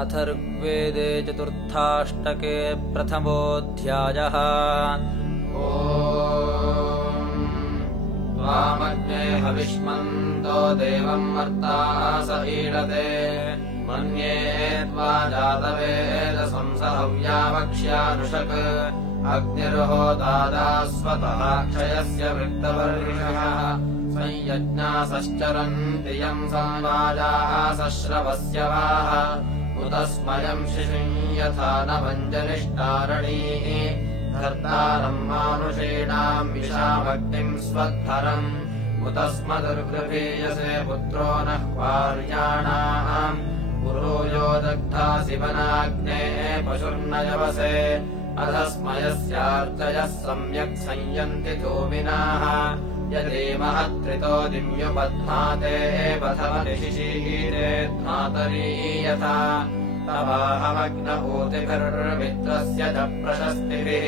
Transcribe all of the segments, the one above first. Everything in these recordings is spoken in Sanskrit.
अथर्ववेदे चतुर्थाष्टके प्रथमोऽध्यायः। त्वामग्ने हविष्मन्तो देवम् मर्तास ईळते मन्ये त्वा जातवेदसंसहव्यावक्ष्यानुषक् अग्निर्होतादास्वतः क्षयस्य वृत्तवर्षः संयज्ञासश्चरन्ति यम् संवाजाः सश्रवस्य वाः उतस्मयम् शिशुम् यथा न वञ्जनिष्टारणीः कर्तारम् मानुषीणाम् विशामग्निम् स्वद्धरम् उतस्मदुर्गृभीयसे पुत्रो नः क्वार्याणाम् पुरोयो दग्धासि वनाग्ने पशुर्नयवसे अधस्मयस्यार्चयः सम्यक् संयन्ति धूमिनाः यदि महत्रितो दिव्युपध्माते पथमनिशिशीरे ध्मातरी यथा तवाहमग्न ऊतिभिर्मित्रस्य च प्रशस्तिभिः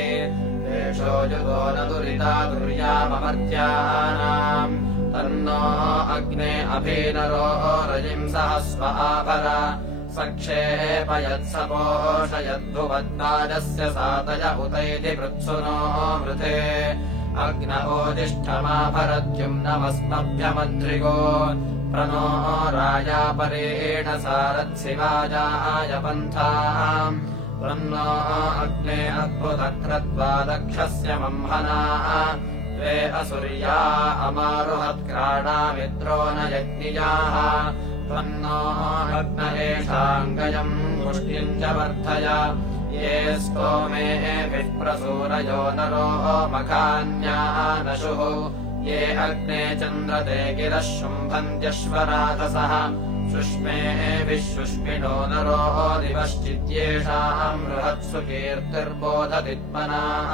देशो युतो न दुरिता दुर्याममर्त्यानाम् तन्नो अग्ने अभीनरो रजिम् सहस्व आभर सक्षेपयत्सपोषयद्भुवद्वाजस्य सातय उतैति पृत्सुनो मृथे अग्न ओजिष्ठमाभरद्युम् नमस्मभ्यमद्रिगो प्रणो राजापरेण सारत्सिवाजाय पन्थाम् प्रणो अग्ने अद्भुतक्रत्वा दक्षस्य मंहनाः द्वे असुर्या अमारुहत्क्राणा मित्रो न यज्ञियाः त्वन्नो अग्न एषाङ्गयम् पुष्ट्यम् च वर्धय ये स्तोमेभिः प्रसूरयो नरो मखान्याः नशुः ये अग्ने चन्द्रते गिरः शुम्भन्त्यश्वराधसः शुष्मेभिः शुष्मिणो नरो दिवश्चिद्येषाम् बृहत्सु कीर्तिर्बोधतित्मनाः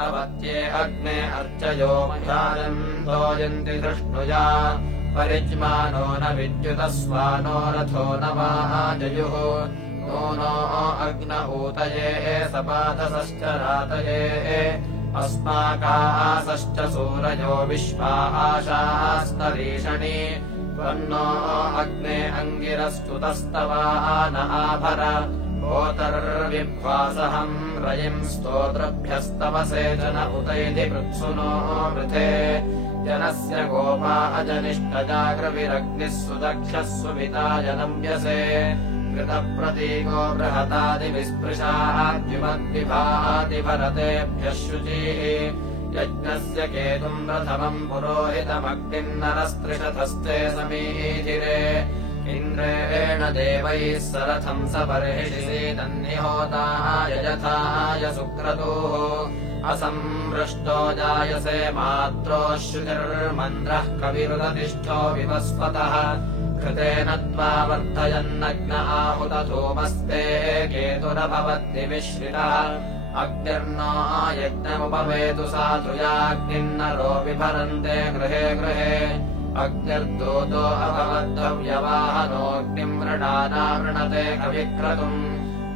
तवत्ये अग्ने अर्चयो मह्यानन्दो यन्ति धृष्णुया परिज्मानो न विद्युतस्वानो रथो न वाजयुः नूनो अग्न ऊतये सपादसश्च रातये अस्माकासश्च सूरयो विश्वा आशास्तरीषणि त्वन्नो अग्ने अङ्गिरस्तुतस्तवा न आभर भोतर्विभ्वासहम् रयिम् स्तोत्रभ्यस्तवसे जन उतैति पृत्सुनो मृथे जनस्य गोपा अजनिष्टजाग्रविरग्निः सुदक्षः सुविता जनम्यसे कृतप्रतीको बृहतादिविस्पृशाद्युमद्विभाति भरतेभ्यः शुचिः यज्ञस्य केतुम् प्रथमम् पुरोहितमग्निम् नरस्त्रिशतस्ते समीधिरे इन्द्रेण देवैः सरथम् सपर्हिषि तन्निहोताय यथाय सुक्रतुः असंवृष्टो जायसे मात्रोश्रुतिर्मन्द्रः कविरुदतिष्ठो विवस्वतः कृतेन त्वा वर्धयन्नग्न आहुतधूमस्ते केतुरभवद्निमिश्रितः अग्निर्नो यज्ञमुपवेतु साधुयाग्निन्नरो विभरन्ते गृहे गृहे अग्निर्दूतो अभवद्धव्यवाहनोऽग्निम् मृडानावृणते कविक्रतुम्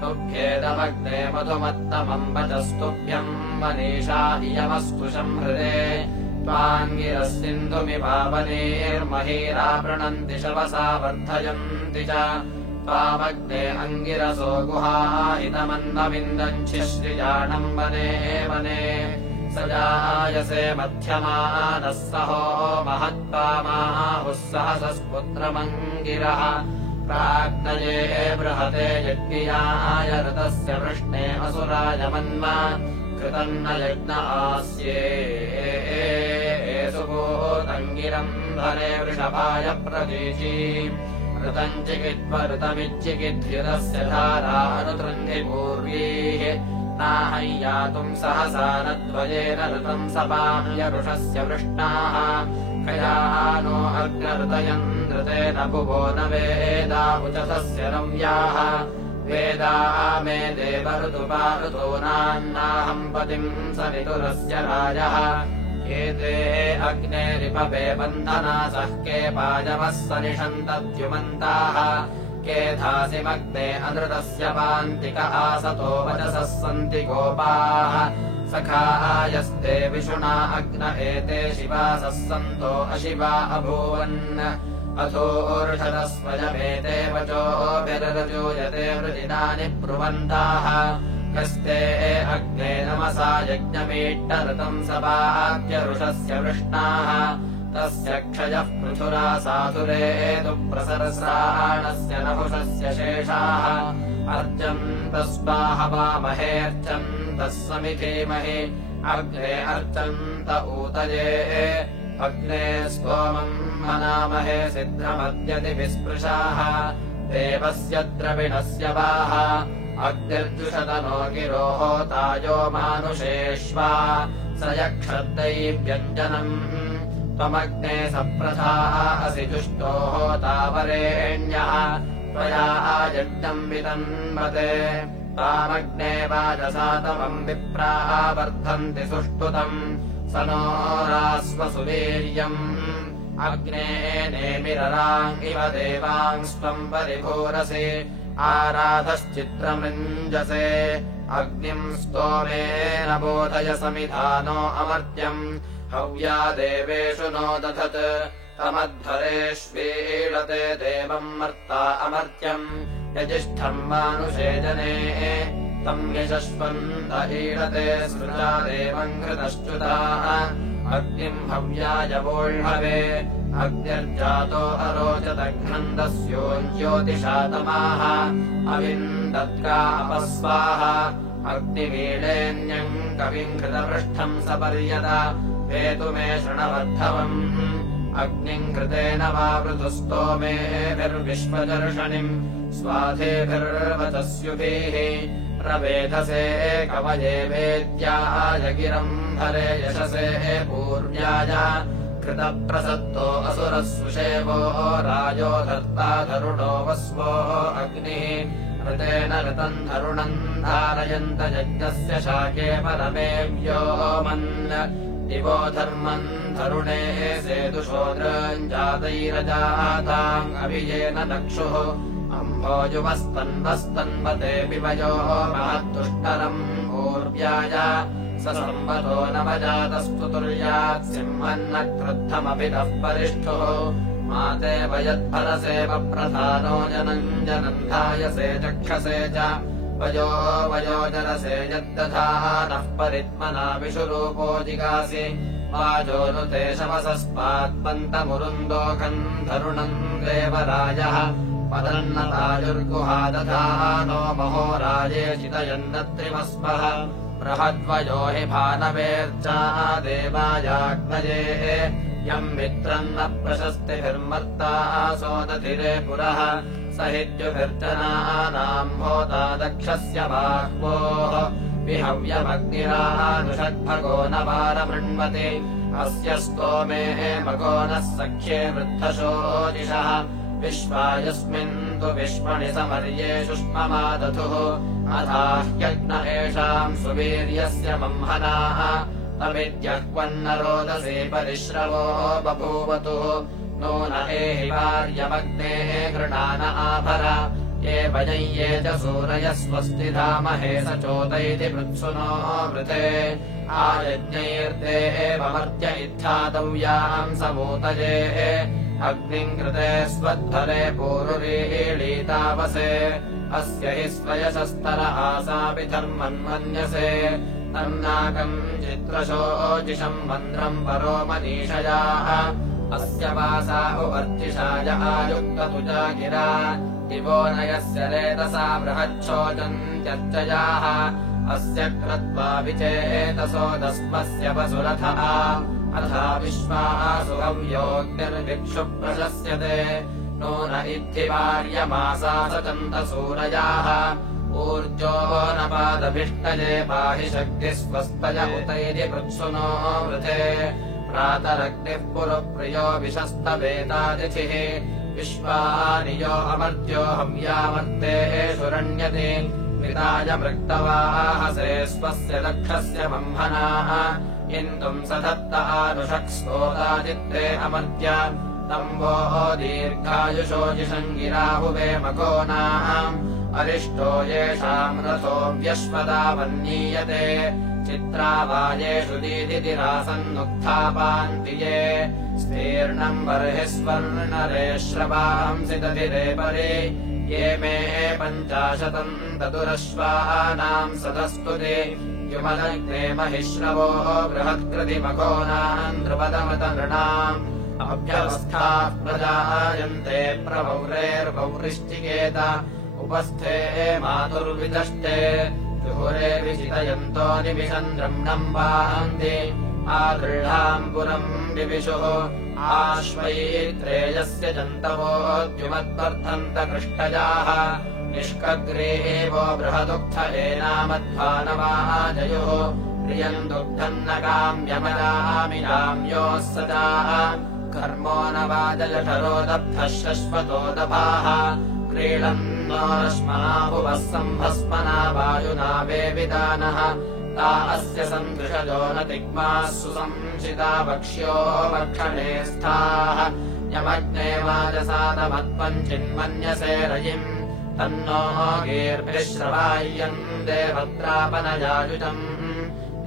तुभ्येदमग्ने मधुमत्तमम् वचस्तुभ्यम् मनीषा इयमस्तुषम् हृदे त्वाङ्गिरस्सिन्धुमिवावनेर्महीरावृणन्ति शवसा वर्धयन्ति च त्वामग्ने अङ्गिरसो गुहाहितमन्नविन्दञ्छिश्रिजाणम् वने वने स जायसे मध्यमानः सहो महत्त्वामाहुः सहसस्पुत्रमङ्गिरः प्राग्नये बृहते यज्ञियाय ऋतस्य वृष्णे असुराय मन्म कृतम् न यज्ञ आस्ये सुभूतङ्गिरम् धने वृषभाय प्रतीची ऋतम् चिकित्वऋतमिच्चिकिद्युतस्य धारानुतृन्धि पूर्वीः नाहय्यातुम् सहसा न द्वयेन ऋतम् सपाम्यरुषस्य वृष्णाः कयाः नो अग्नऋतयम् ऋतेन भुवो न वेदा उचतस्य रम्याः वेदा मे देव ऋतुपा ऋतूनान्नाहम् पतिम् सवितुरस्य राजः एते अग्नेरिपवे बन्धनासः के पाजवः सनिषन्तद्युमन्ताः के धासिमग्ने अनृतस्य पान्तिक आसतो वचसः सन्ति गोपाः सखायस्ते विषुणा अग्न एते शिवासः सन्तो अशिवा अभूवन् अथोर्षदस्वयमेते वचोभिररजूयते वृजिनानि ब्रुवन्ताः कस्ते अग्ने नमसा यज्ञमीट्टरतम् सभाग्यरुषस्य वृष्णाः तस्य क्षयः पृथुरा साधुरेतु प्रसरसाणस्य नहुषस्य शेषाः अर्चन्तस्वाहवामहेऽर्चन्तः समिधीमहि अग्ने अर्चन्त ऊतये अग्ने स्तोमम् मनामहे सिद्धमद्यति विस्पृशाः देवस्य द्रविणस्य वाह अग्निर्जुषतनो गिरोः तायो मानुषेष्वा स यक्षद्दैव्यञ्जनम् त्वमग्ने सप्रथाः असि जुष्टोः तावरेण्यः त्वया यज्ञम् वितन्वते तामग्ने वाजसातमम् विप्राः वर्धन्ति सुष्ठुतम् स नो रास्वसुवीर्यम् अग्ने नेमिरराम् इव देवांस्त्वम् परिभूरसि आराधश्चित्रमृञ्जसे अग्निम् स्तोमेन बोधय समिधानो अमर्त्यम् हव्या देवेषु नो दधत् तमध्वरेष्वीळते देवम् मर्ता अमर्त्यम् यजिष्ठम् मानुषे जने तम् यशस्वन्त ईळते सृजा देवम् घृतश्च्युताः अग्निम् हव्याय वोढवे अग्निर्जातो अरोचतघ्नन्दस्योज्योतिषातमाः अविन्दत्का अपस्वाः अग्निवीळेऽन्यम् कविम् घृतपृष्ठम् सपर्यत हेतु मे शृणवद्धवम् अग्निम् घृतेन वा वृतुस्तोमेभिर्विश्वदर्शनिम् स्वाधेभिर्वचस्युभिः प्रवेधसे कवये वेद्याय गिरम् हरे यशसे पूर्व्याय कृतप्रसत्तो असुरः सुषेवो राजो धर्ता धरुणो वस्वो अग्निः ऋतेन ऋतम् धरुणम् धारयन्त यज्ञस्य शाके परमे व्योमन् दिवो धर्मम् धरुणे सेतुशोद्रञ्जातैरजाताम् अभियेन नक्षुः अम्भोजुवस्तन्वस्तन्वते विवयो महत्तुष्टरम् पूर्व्याय स संवतो नवजातस्तु तुर्यात् सिंहन्न क्रुद्धमभितः परिष्ठुः माते वयद्भरसे वप्रधानो जनम् जनन्धायसे चक्षसे च वयो वयो जरसे यद्दधानः परित्मना विषुरूपो जिगासि वाजोनुते शमसस्मात्पन्तमुरुन्दोखम् धरुणम् देवराजः पदन्नताजुर्गुहादधानो महो राजे चितयन्नत्रिमस्मः बृहद्वयो हि भानवेर्चा देवायाग्नये यम् मित्रम् न प्रशस्तिभिर्मर्ता सोदधिरे पुरः सहित्युभिर्जनानाम् होता दक्षस्य बाह्वोः विहव्यमग्निरानुषद्भगो न वारमृण्वति अस्य स्तोमे मगो नः सख्ये वृद्धशोजिषः विश्वायस्मिन् तु विश्वणि समर्ये शुष्ममादधुः अधाह्यग्न एषाम् सुवीर्यस्य मह्मनाः तमिद्यः क्वन्न रोदसी परिश्रवो बभूवतुः नून एहि वार्यमग्नेः गृणान आभर ये वयम् ये च सूरयः स्वस्ति धामहे सचोदैति मृत्सुनो मृते आयज्ञैर्ते एवमर्त्य इत्थातव्याम् समूतये अग्निम् कृते स्वध्वरे पूरुरीळीतावसे अस्य हि स्वयशस्तर आसापि धर्मन्मन्यसे तन्नाकम् चित्रशोजिषम् मन्द्रम् परो मनीषयाः अस्य वासा उवर्जिषाय आयुक्ततुजा गिरा दिवो नयस्य रेतसा बृहच्छोजम् चर्चयाः अस्य क्रत्वा विचेतसो दस्मस्य वसुरथः अथा विश्वासु हव्योऽग्निर्भिक्षु प्रशस्यते नून इद्धि वार्यमासा सचन्तसूरयाः ऊर्जो न पादभिष्टये पाहि शक्तिः स्वस्तय उतैरि पृत्सुनो वृथे प्रातरग्निः पुरप्रियो विशस्तवेतातिथिः विश्वानियो अमर्त्यो हव्यामर्तेषु रण्यते विदाय मृक्तवाहसे स्वस्य दक्षस्य मह्मनाः इन्दुम् सधत्त आनुषक्स्तोतादित्ते अमर्त्य तम्भो दीर्घायुषोजिषम् गिराहुवे मघोनाः अरिष्टो येषाम् रथो व्यश्वदा वन्नीयते चित्रावायेषु दीदितिरासन्नुत्थापान्ति ये स्तीर्णम् बर्हिः स्वर्णरेश्रवांसि दधिरे परे ये मे 50 तदुरश्वानाम् सदस्तुते युमदग्ने महिश्रवो बृहत्कृतिमघोनाम् ध्रुपदमत नृणाम् अभ्यवस्थाः प्रजायन्ते प्रवौरेर्वौरिश्चिकेत उपस्थे मातुर्विदष्टे जुहुरे विचितयन्तो निमिषन्द्रम् नम्बान्ति आदृढाम् पुरम् विविशुः आश्वैत्रेयस्य जन्तवोद्युमद्वर्धन्त कृष्टजाः निष्कग्रेवो बृहदुक्थ एनामध्वानवाजयुः प्रियम् दुग्धम् न काम्यमदामिनाम्योः सदा कर्मो न वाजयठरोदब्धः शश्वतोदभाः क्रीडन्नो रश्मनाभुवः सम्भस्मना वायुना वेविदानः ता अस्य सन्दृशजो न तिग्माः सुसंशिता वक्ष्यो वक्षणे स्थाः यमग्ने वाजसादमत्वम् चिन्मन्यसे रयिम् तन्नो गीर्भिः श्रवाय्यम् देवत्रापनयायुजम्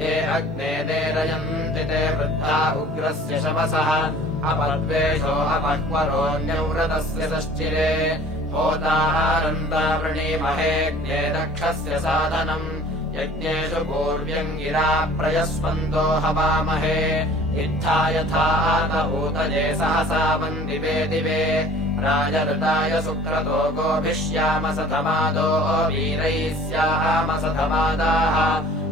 ये अग्ने देरयन्ति ते वृद्धा उग्रस्य शवसः अपद्वेषो अपह्वरोऽन्यव्रतस्य सश्चिरे होतारन्ता वृणीमहेऽग्ने दक्षस्य साधनम् यज्ञेषु पूर्व्यम् गिरा प्रयस्वन्तो हवामहे इत्था यथा ऊतये सहसा वन्दिवे दिवे राजऋताय सुक्रतो गोभिष्याम सधमादो वीरैः स्याम सधमादाः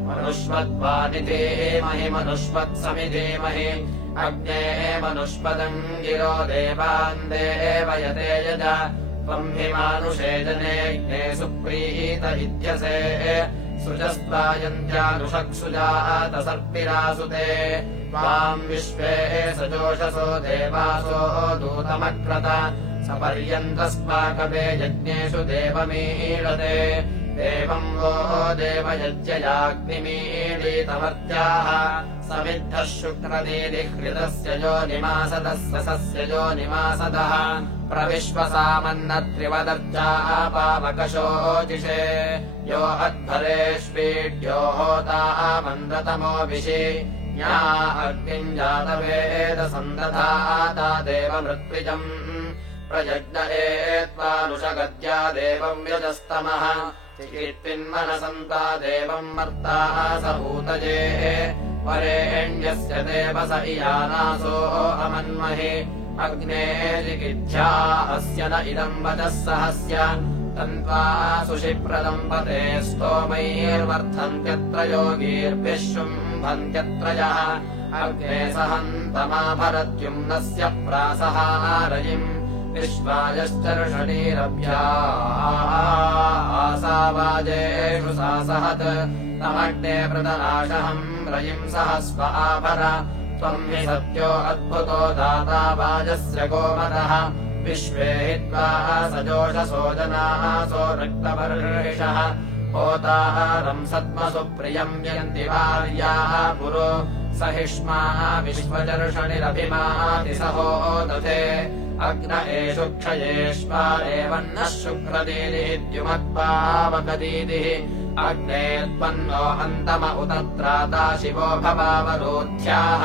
मनुष्मद्वानिधीमहि मनुष्मत्समिधीमहि अग्ने मनुष्पदम् गिरो देवान् देवयते यज त्वम् हि मानुषे जनेऽग्ने सुप्रीत इत्यसे सृजस्त्वायन्त्यानुषक्सुजातसर्पिरासुते त्वाम् विश्वे सजोषसो देवासो दूतमक्रत सपर्यन्तस्माकवे यज्ञेषु देवमीळते देवम् वो देवयज्ञयाग्निमीळीतमर्त्याः समिद्धः शुक्रदीदिहृतस्य योनिमासदः सस्य योनिमासदः प्रविश्वसामन्नत्रिवदर्जापावकशोचिषे यो अध्वरेष्वीड्यो होतामन्द्रतमोऽभिषि ज्ञा अग्निम् जातवेदसन्दधाता देवमृत्विजम् प्रयज्ञ एत्वानुषगद्या देवम् यजस्तमः चिकित्विन्मनसन्ता देवम् मर्ताः सहूतये वरेण्यस्य देवस इयानासो अमन्महि अग्ने चिकित्सा अस्य न इदम् वचः सहस्य तन्त्वा सुषिप्रदम्पते स्तोमैर्वर्धन्त्यत्रयो गीर्भिः शुम्भन्त्यत्रयः अग्ने सहन्तमाभरद्युम्नस्य प्रासहारयिम् विश्वायश्चर्षणीरभ्या आसावाजेषु सासहत् तमग्ने प्रतनाशहम् रयिम् सहस्व आभर त्वम् हि सत्यो अद्भुतो दाता वाजस्य गोमतः विश्वे हित्वा सजोषसो जनासो रक्तवर्षिषः होतारम् सद्मसु प्रियम् यन्ति वार्याः पुरो सहिष्मा विश्वचर्षणिरभिमाति सहोदते अग्न एषु क्षयेष्वा एवन्नः शुक्रदीदिद्युमत्पावकदीदिः अग्ने त्वन्नो अन्तम उत त्राता शिवो भवावरोध्याः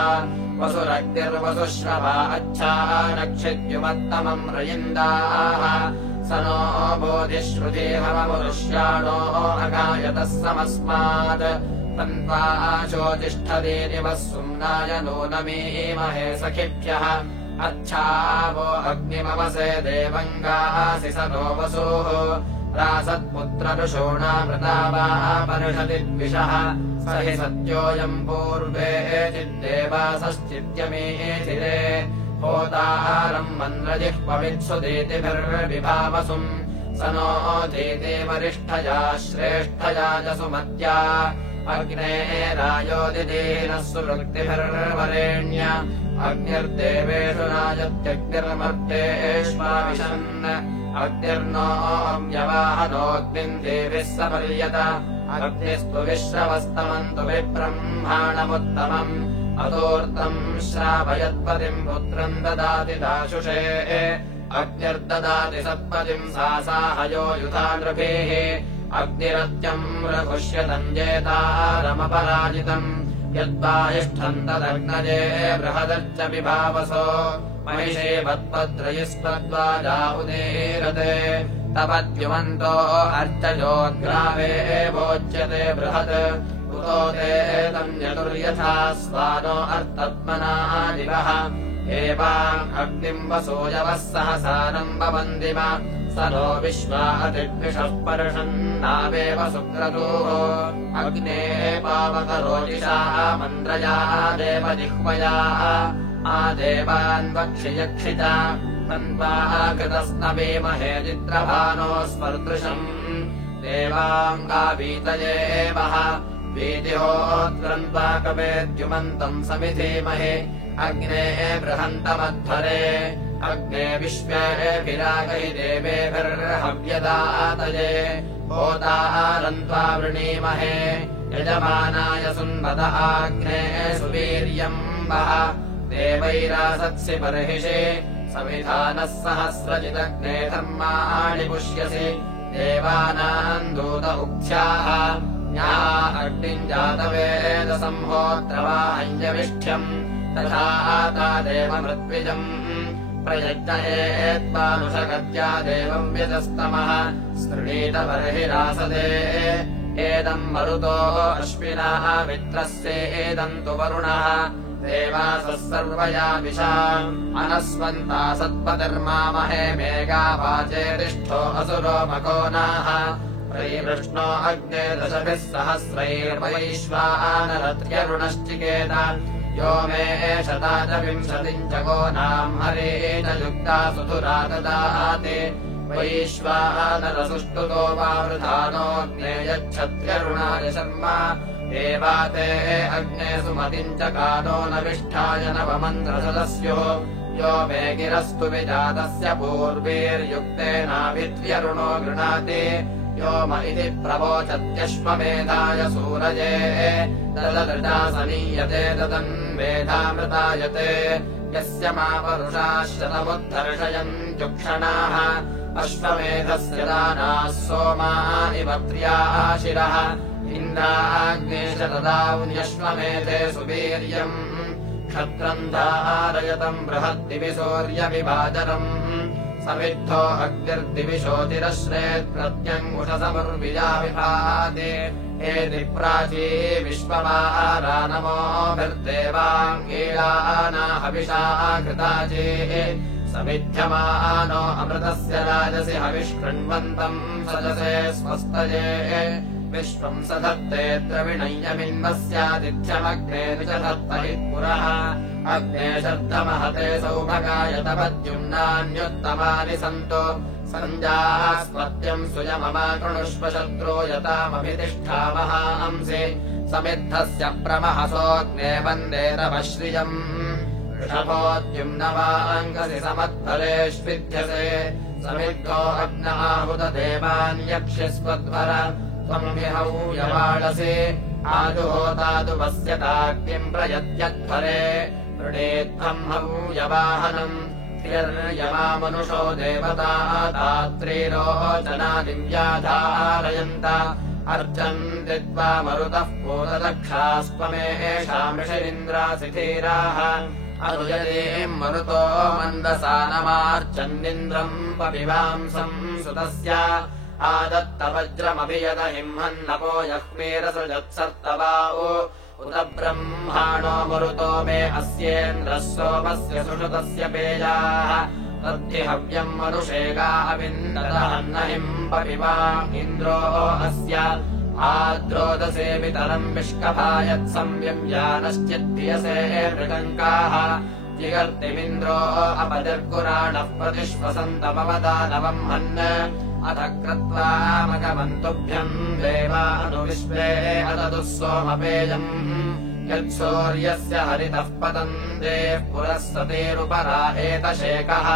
वसुरग्निर्वसुश्रवा अच्छाः नक्षिद्युमत्तमम् रयिन्दाः स नो बोधिश्रुतिहवमुरुष्याणो अगायतः समस्मात् तन्त्वा चोतिष्ठदीदिवः सुम्नाय नूनमीमहे सखिभ्यः अच्छावो अग्निमवसे देवङ्गासि स नो वसुः रासत्पुत्रऋषूणामृता वा परिषदि द्विषः स हि सत्योऽयम् पूर्वे चिद्देवासश्चिद्यमीथिरे होतारम् मन्द्रजिह्ववित्सु दीतिभिर्विभावसुम् स नो धीति वरिष्ठया श्रेष्ठया च सुमत्या अग्ने रायोदिदीनः सुवृत्तिभिर्वरेण्य अग्निर्देवेषु नायत्यग्निर्मर्तेष्वाविशन् अग्निर्नो व्यवाहनोऽग्निम् देभिः सपर्यत अग्निस्तु विश्रवस्तमन्तु विब्रह्माणमुत्तमम् अतोऽर्तम् श्रावयत्पतिम् पुत्रम् ददाति दाशुषे अग्निर्ददाति सत्पतिम् सासाहयो युधा नृभिः अग्निरत्यम् रघुष्यतम् जेतारमपराजितम् यद्वाहिष्ठम् तदग्नजे बृहदर्च विभावसो महिषे वत्पद्रयिस्पद्वाजा उदीरते तपद्युमन्तो अर्चयोग्रावे भोज्यते बृहत् उतो ते तम् यतुर्यथा स्वानो अर्तत्मना दिवः एवाम् अग्निम् वसूयवः सहसानम् ववन्दिम स नो विश्वा अतिद्विषः पर्षन्नावेव सुक्रतुः अग्ने पावकरोजिषा मन्द्रया देवजिह्वया आदेवान् वक्षियक्षित तन्वा कृतस्नवेमहे चित्रभानो स्पर्दृशम् देवाङ्गावीतये वः वीतिहोत्रन्वा कवेद्युमन्तम् समिधीमहे अग्ने बृहन्तमध्वरे अग्ने विश्वेभिरागहि देवेभिर्हव्यदातये होतारन्त्वा वृणीमहे यजमानाय सुन्वत आग्ने सुवीर्यम् वः देवैरासत्सि बर्हिषि समिधानः सहस्रजिदग्ने धर्माणि पुष्यसि देवानाम् दूत उक्थ्याः ज्ञा अग्निम् जातवेदसंहोत्रवाहञ्जविष्ठ्यम् तथा ता देवमृत्विजम् प्रयज्ञयेत्मानुषगत्या देवम् व्यजस्तमः स्तृणीत बर्हिरासदे एदम् मरुतो अश्विनः मित्रस्येदम् तु वरुणः देवासः सर्वया विशाम् अनस्वन्ता सत्पतिर्मामहे मेघावाचेतिष्ठो असुरो मकोनाः वृष्णो अग्ने दशभिः सहस्रैर्वैश्वानरत्यरुणश्चिकेत यो मे शता च विंशतिम् च गोनाम् हरेण युक्ता सुधुरा ददाति वैश्वानरसुष्टुतो वा वृधानोऽग्ने यच्छत्यरुणाय शर्मा देवाते अग्ने सुमतिम् च कानो न विष्ठाय नवमन्त्रसदस्युः यो मे गिरस्तु विजातस्य पूर्वीर्युक्तेनाभित्र्यरुणो गृणाति यो म इति प्रवोचत्यश्वमेधाय सूरये तददृजा सनीयते तदन्मेधामृतायते यस्य मा वरुषाः शतमुद्धर्षयन् चुक्षणाः अश्वमेधस्य दानाः सोमा इव प्रियाः शिरः इन्द्राग्ने शतदाव्न्यश्वमेधे सुवीर्यम् क्षत्रम् धारयतम् बृहद्दिवि सूर्यविभाजरम् समिद्धो अग्निर्दिविशोतिरश्रेत् प्रत्यङ्गुषसमुर्विजा विभाति एति प्राची विश्ववारा नमोभिर्देवाङ्गीलाना हविषा कृताची समिध्यमानो अमृतस्य राजसि हविष्कृण्वन्तम् सजसे स्वस्तये विश्वम् सधत्ते द्रविणयमिन्वस्यादित्यमग्ने विचधत्तहि पुरः अग्ने शब्दमहते सौभगाय तपद्युम्नान्युत्तमानि सन्तो सञ्जाः स्वत्यम् सुयममा कृणुष्व शत्रो यतामभितिष्ठामहांसि समिद्धस्य प्रमहसोऽग्ने वन्दे तपश्रियम् ऋषभोद्युम्नवाङ्गसि समत्फलेष्विध्यसे समिद्धो अग्नाहुतदेवान्यक्ष्यस्वद्वर त्वम् विहौयवाळसि आजुहोतादुपस्यताग्निम् प्रयत्यध्वरे वृणेत्थम् हौयवाहनम् तिर्यमामनुषो देवता दात्रीरोचनादिव्याधारयन्त अर्चन्ति त्वा मरुतः पूरदक्षास्त्वमेषामृषिरिन्द्रासि धीराः अनुजरीम् मरुतो मन्दसानमार्चन्निन्द्रम् पपिवांसम् सुतस्य आदत्तवज्रमभियदहिंहन्नपो यह्मीरसृजत्सर्तवाउ उत ब्रह्माणो मरुतो मे अस्येन्द्रः सोमस्य सुषुतस्य पेयाः तद्धि हव्यम् मनुषेगा अविन्ददहन्नहिम् पपिवा इन्द्रो अस्य आद्रोदसेमितरम् विष्कभायत्संव्यञ्जानश्चिद्धियसे मृगङ्काः जिगर्तिमिन्द्रो अपदिर्गुराणः प्रतिश्वसन्तमवदानवम् हन् अथ क्रत्वा मगमन्तुभ्यम् देवानुविश्वे अददुः सोमपेयम् यत्सूर्यस्य हरितः पतन्देः पुरः सतेरुपरा एतशेकः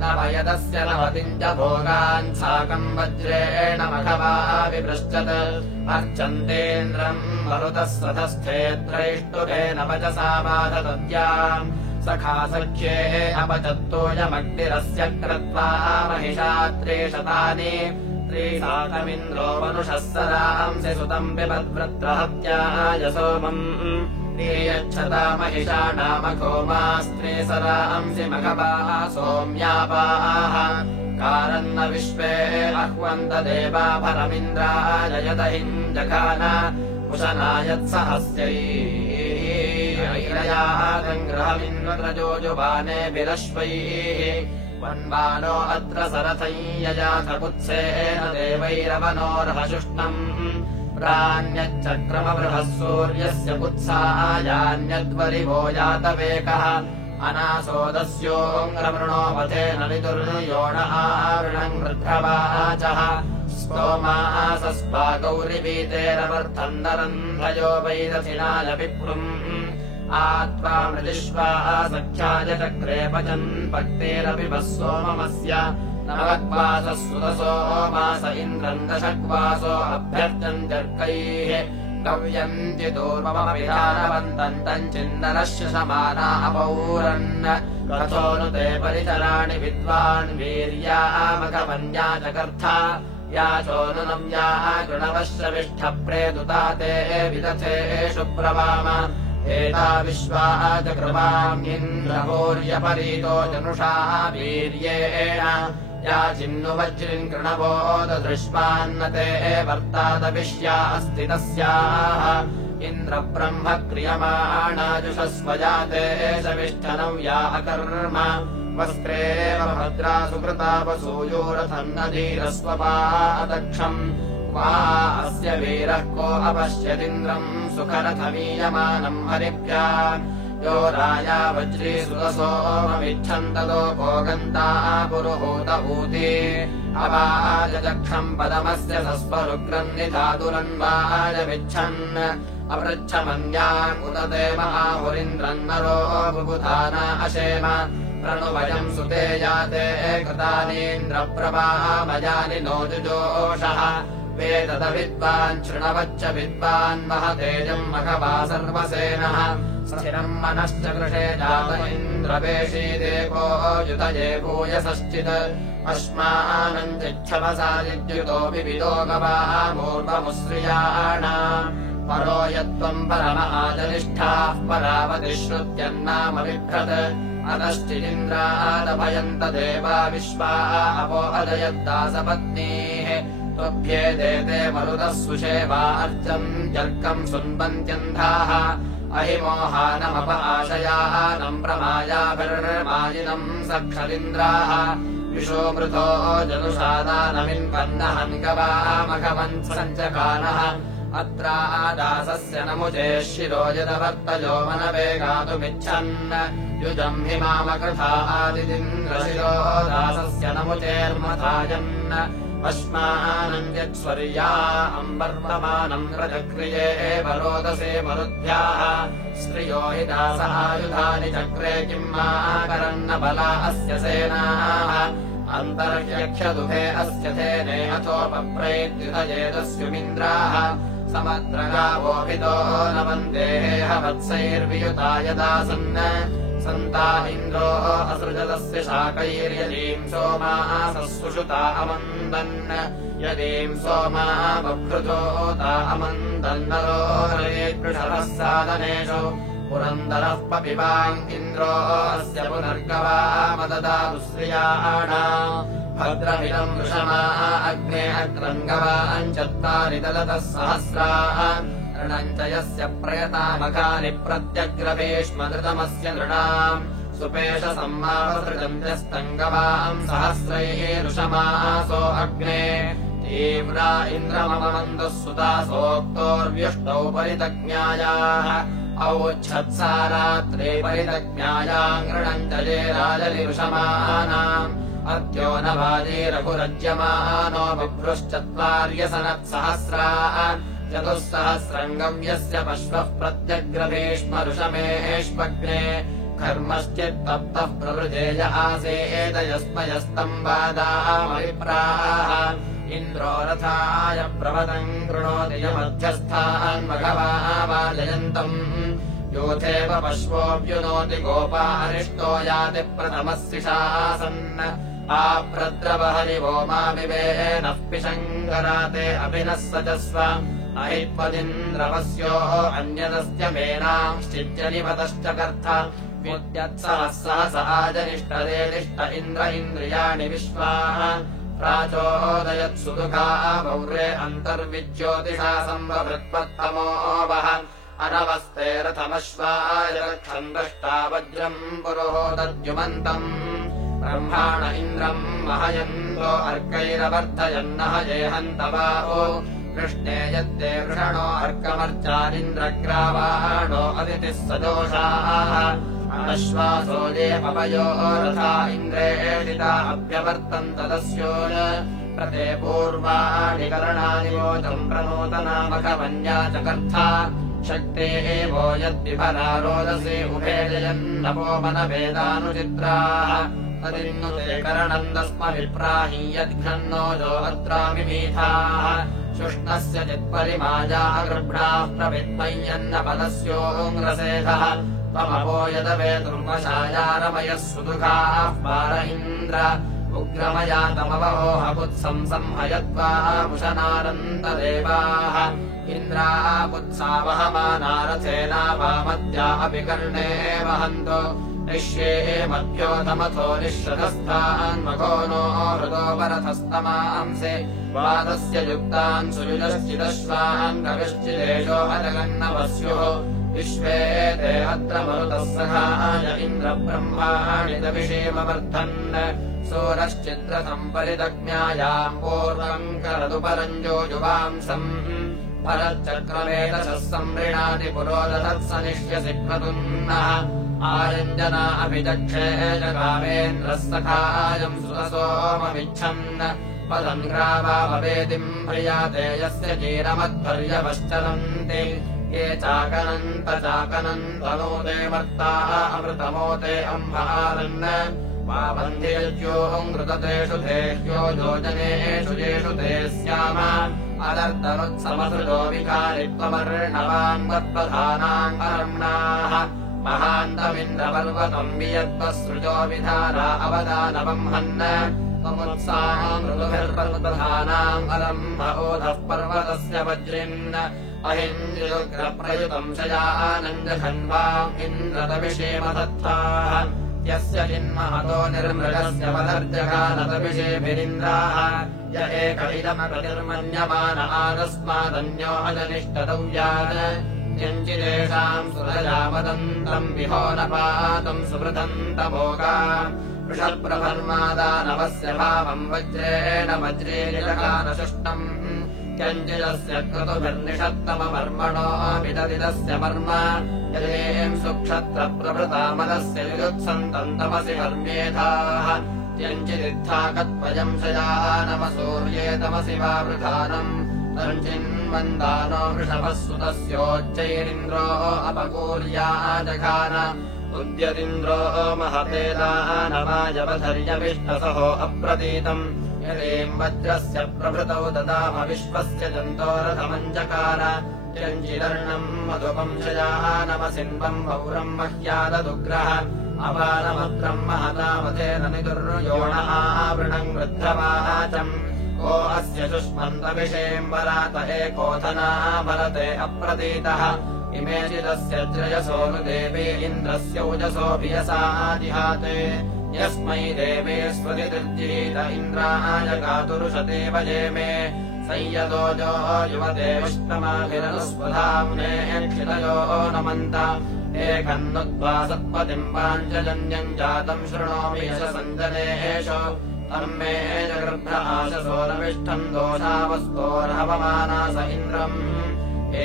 न वयदस्य नवतिम् च भोगान् साकम् वज्रेण मघवा विपृच्छत् अर्चन्तेन्द्रम् मरुतः सधस्थे त्रैष्टुभेन वचसा बाधदद्याम् सखा सख्ये अपचत्तोऽयमग्निरस्य कृत्वा महिषात्रेशतानि त्रिसाकमिन्द्रो मनुषः सदांसि सुतम् पिबद्वृत्रहत्याय सोमम् यच्छता महिषाणामघोमास्त्रे सदांसि मघवाः सोम्यापाः कारन्न विश्वे अह्वन्त देवा परमिन्द्राय यदहिञ्जघान उशनायत्सहस्यैरयागङ्ग्रहमिन्द्रजोजुबानेभिरश्वैः वन्वानो अत्र सरथै यजाथ कुत्सेन देवैरवनोर्हशुष्णम् प्राण्यच्चक्रमबृहः सूर्यस्य कुत्सायान्यद्वरिवो यातवेकः अनासोदस्योऽङ्ग्रमृणोपथेन निदुर्योणः आवृणम् वृद्धवाचः स्तोमासस्पा गौरिवीतेरवर्धन्दरन्धयो वैरथिनाय विप्रुम् आत्वा मृदिष्वा सख्याय चक्रे पचन् भक्तेरपि वः सोममस्य नवक्वासः सुतसो मास इन्द्रम् दशक्वासो अभ्यर्चन् जर्कैः गव्यन्ति दूर्ममविधानवन्तम् तम् चिन्दनस्य समाना अपौरन् रथो नु ते परिचराणि विद्वान् वीर्यामघवन्या जगर्था याचो नुनम्या गृणवश्रविष्ठप्रेदुता ते विदथेषु प्रवाम एता विश्वा चकृपाम्यिन्द्रभूर्यपरीतो जनुषा वीर्येण याचिन्नु वज्रिन् कृणवोददृश्वान्नते वर्तादविश्या अस्ति तस्याः इन्द्रब्रह्म क्रियमाणाजुषस्वजाते शविष्ठनम् या अकर्म वस्त्रेव भद्रा सुकृता वसूयोरथम् नदीरस्वपादक्षम् वा अस्य वीरः को अपश्यदिन्द्रम् सुखरथमीयमानम् हरिभ्या यो राजा वज्री सुतसोममिच्छन्ततो को गन्ता पुरुहूतभूति अवाजदक्षम् पदमस्य सस्वरुग्रम् निधातुरन्वाजमिच्छन् अपृच्छमन्याम् उदते महाहुरिन्द्रम् नरो बुबुधाना अशेम प्रणुवयम् सुते याते कृतानीन्द्रप्रवामयानि नो जुजोषः वेदत विद्वान् शृणवच्च विद्वान् महतेजम् मघवा सर्वसेनः स्थिरम् मनश्च कृषे जात इन्द्रपेशीदेको युतये भूयसश्चित् अश्मानम् चिच्छवसा जिद्युतोऽपि विदो गवामूर्वमुश्रियाणाम् परो यत्त्वम् परमहाजनिष्ठाः परावतिश्रुत्यन्नाम बिभ्रत् अतश्चिदिन्द्रादभयन्त देवा विश्वा अपो अदयद्दासपत्नीः त्वभ्येदेते मरुतः सुषेवा अर्चम् जर्कम् सुन्वन्त्यन्धाः अहिमोहानमप आशयानम् प्रमायाभिर्मायिनम् सक्षरिन्द्राः विशोमृतो जनुषादानमिन्वन्नहन् गवामघवन् सञ्चकानः अत्रादासस्य नमुचे शिरो यदवर्तयो मनवेगातुमिच्छन् युजम् हिमामकृथा आदिदिन्द्रशिरो दासस्य नमुचेर्मथायन् अश्मानम् यत्स्वर्या अम्बर्वमानम् रजक्रिये वरोदसे मरुद्भ्याः श्रियो हि दासायुधानि चक्रे किम् माकरन्न बला अस्य सेनाः अन्तर्ह्यक्षदुभे अस्य थेने अथोपप्रैद्युतयेदस्युमिन्द्राः समद्रगावोभितो न वन्देह वत्सैर्वियुता यदासन् सन्ता इन्द्रो असृजदस्य शाकैर्यदीम् सोमासः सुषुता अमन्दन् यदीम् सोमा बभृतोता अमन्दन्नरो रयेद्वृषभः सादनेषु पुरन्दरः पपिवाम् इन्द्रो अस्य पुनर्गवामददातु श्रियाणाम् भद्रमिदम् वृषमा अग्ने अग्रङ्गवाम् चत्वारि ददतः सहस्राः ऋणम् च यस्य प्रयतामघानि प्रत्यग्रभीष्मधृतमस्य नृणाम् सुपेशसम्मावसृजन्त्यस्तङ्गवाम् सहस्रैरुषमासो अग्ने तीव्रा इन्द्रममन्दः सुता सोक्तोर्व्युष्टौ परितज्ञायाः औच्छत्सारात्रे परितज्ञायाम् ऋणम् च ये राजलिरुषमानाम् अद्यो न वाजे रघुरज्यमानो बभ्रुश्चत्वार्यसनत्सहस्राः चतुःसहस्रङ्गव्यस्य पश्वः प्रत्यग्रभीष्मरुषमेष्मग्ने कर्मश्चित्तप्तः प्रवृजेय आसेदयस्मयस्तम् वादामविप्राः इन्द्रो रथाय प्रवदम् कृणोति यमध्यस्थान्मघवाजयन्तम् योथेव पश्वोऽव्युनोति गोपा अरिष्टो याति प्रथमस्सिषासन् आप्रद्रवहरिवो माविवेनः पिशङ्कराते अभिनः सजस्व अहित्वदिन्द्रवस्यो अन्यदस्य मेनांश्चित्यनिपतश्च विद्यत्सहस्सहसाजनिष्टदेदिष्ट इन्द्र इन्द्रियाणि विश्वाः प्राचोदयत्सुदुःखा पौर्ये अन्तर्विज्योतिषा संवृत्पत्तमो वः अनवस्ते रथमश्वाय रक्षन् दृष्टा वज्रम् पुरोदद्युमन्तम् ब्रह्माण इन्द्रम् महयन्तो अर्कैरवर्धयन्नः येहन्तवाहो कृष्णे यत्ते वृषणो अर्कमर्चानिन्द्रग्रावाणो अदितिः सजोषाः अश्वासो ये पवयो रथा इन्द्रेषिता अभ्यवर्तन्त तस्यो प्रते पूर्वाणि करणानि वोचम् प्रनूतनामखवन्या चकर्था शक्ते एवो यद्विभरा रोदसे उभे जयन्नपोमनवेदानुचित्राः तदिन्नुते करणन्दस्मभिप्राहि यद्घ्नन्नोजो अत्रामिमीथाः शुष्णस्य चित्परिमाजा गृह्णाः प्रविद्मय्यन्नपदस्योऽङ्ग्रसेधः त्वमपो यदवेतुर्वशायारमयः सुदुःखाः पार इन्द्र उग्रमयातमवोहपुत्सम् संहयत्वा मुशनारन्तदेवाः इन्द्रापुत्सावहमानारथेना वामद्या अपि कर्णे वहन्तो निश्ये मध्योऽथमथो निःश्रतस्थान्मघो नो हृदोपरथस्तमांसे वादस्य युक्तान् सुयुजश्चिदश्वान् कविश्चिदेशो अजगन्नवस्युः विश्वे ते अत्र मरुतः सखाय इन्द्रब्रह्माणि दविषेमवर्धन् सूरश्चित्रसम् परिदग्न्यायाम् पूर्वम् करतु परञ्जोजुवांसम् भरच्चक्रमेतशः संवृणाति पुरोदधत्स निष्यसि क्रतुन्नः आयञ्जना अभिचक्षे जगामेन्द्रः सखायम् सुतसोममिच्छन् पदङ्ग्रावा भवेदिम् प्रियाते यस्य चीरमध्वर्यपश्चलन्ति ये चाकनन्तनोते वर्ताः अमृतमोते अम्भारन् वाबन्ध्यज्योऽङ्घृततेषु देह्यो योजनेषु येषु ते स्याम अदर्तनुत्समसृजो विकारित्वमर्णवान्वत्प्रधानाम् अरम्णाः महान्तमिन्द्रपर्वतम् वियद्वसृजो विधारा अवदानवम् हन् त्वमुत्सामृदुभिर्पर्वप्रधानाम् अलम्भ ओधः पर्वतस्य वज्रिन् अहिन्द्रियुग्रप्रयुतम् शयानञ्जखन्वाम् इन्द्रतविषेमदत्ताः यस्य जिन्महतो निर्मृगस्य वदर्जगानतविषेभिरिन्द्राः य एक इदमप्रतिर्मन्यमान आदस्मादन्यो अजनिष्टदव्यान् यञ्चिदेषाम् सुरजावदन्तम् विहोनपातम् सुवृतन्तमोगा वृषप्रभर्मादानवस्य भावम् वज्रेण वज्रेणकानशुष्टम् यञ्चिदस्य क्रतुभिर्निषत्तममर्मणो विददिदस्य मर्म यदेम् सुक्षत्रप्रभृतामदस्य विरुत्सन्तम् तमसि कर्म्येधाः यञ्चिदित्थाकत्वयम् शयानमसूर्ये तमसि वावृधानम् तञ्चिन्मन्दानो वृषभः सुतस्योच्चैरिन्द्रो अपकूर्या जघान उद्यदिन्द्रो महते दानवायवधर्यविष्टसहो अप्रतीतम् यदेम् वज्रस्य प्रभृतौ ददाम विश्वस्य जन्तोरथमञ्जकार यञ्जिदर्णम् मधुपम् शयानमसिन्वम् पौरम् मह्याददुग्रह अपानमत्रम् महतामथेन निदुर्योणः आवृणम् वृद्धवाचम् को अस्य शुष्मन्तविषेम् वरात एकोधना भरते अप्रतीतः इमे चिदस्य त्रयसोऽनुदेवे इन्द्रस्य उजसोऽभियसा जिहाते यस्मै देवे स्वतिर्जीत इन्द्राय गातुरुषते वजेमे संयतोजो युवते विष्णमाभिरनुस्वधाम्ने क्षितयो नमन्त एकन्नुद्वा सत्पतिम् पाञ्चजन्यम् जातम् शृणोमि यशसञ्जनेषु तन्मे जगृभ्र आशसो नविष्ठम् दोषावस्तोर्हवमानास इन्द्रम्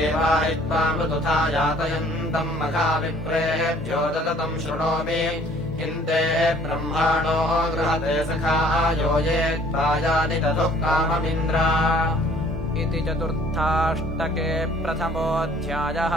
एवाहित्वामृतुथा यातयन्तम् मखाविप्रेभ्यो ददतम् शृणोमि हिन्ते ब्रह्माणो गृहते सखायो ये त्वायानि ततुः काममिन्द्रा इति चतुर्थाष्टके प्रथमोऽध्यायः।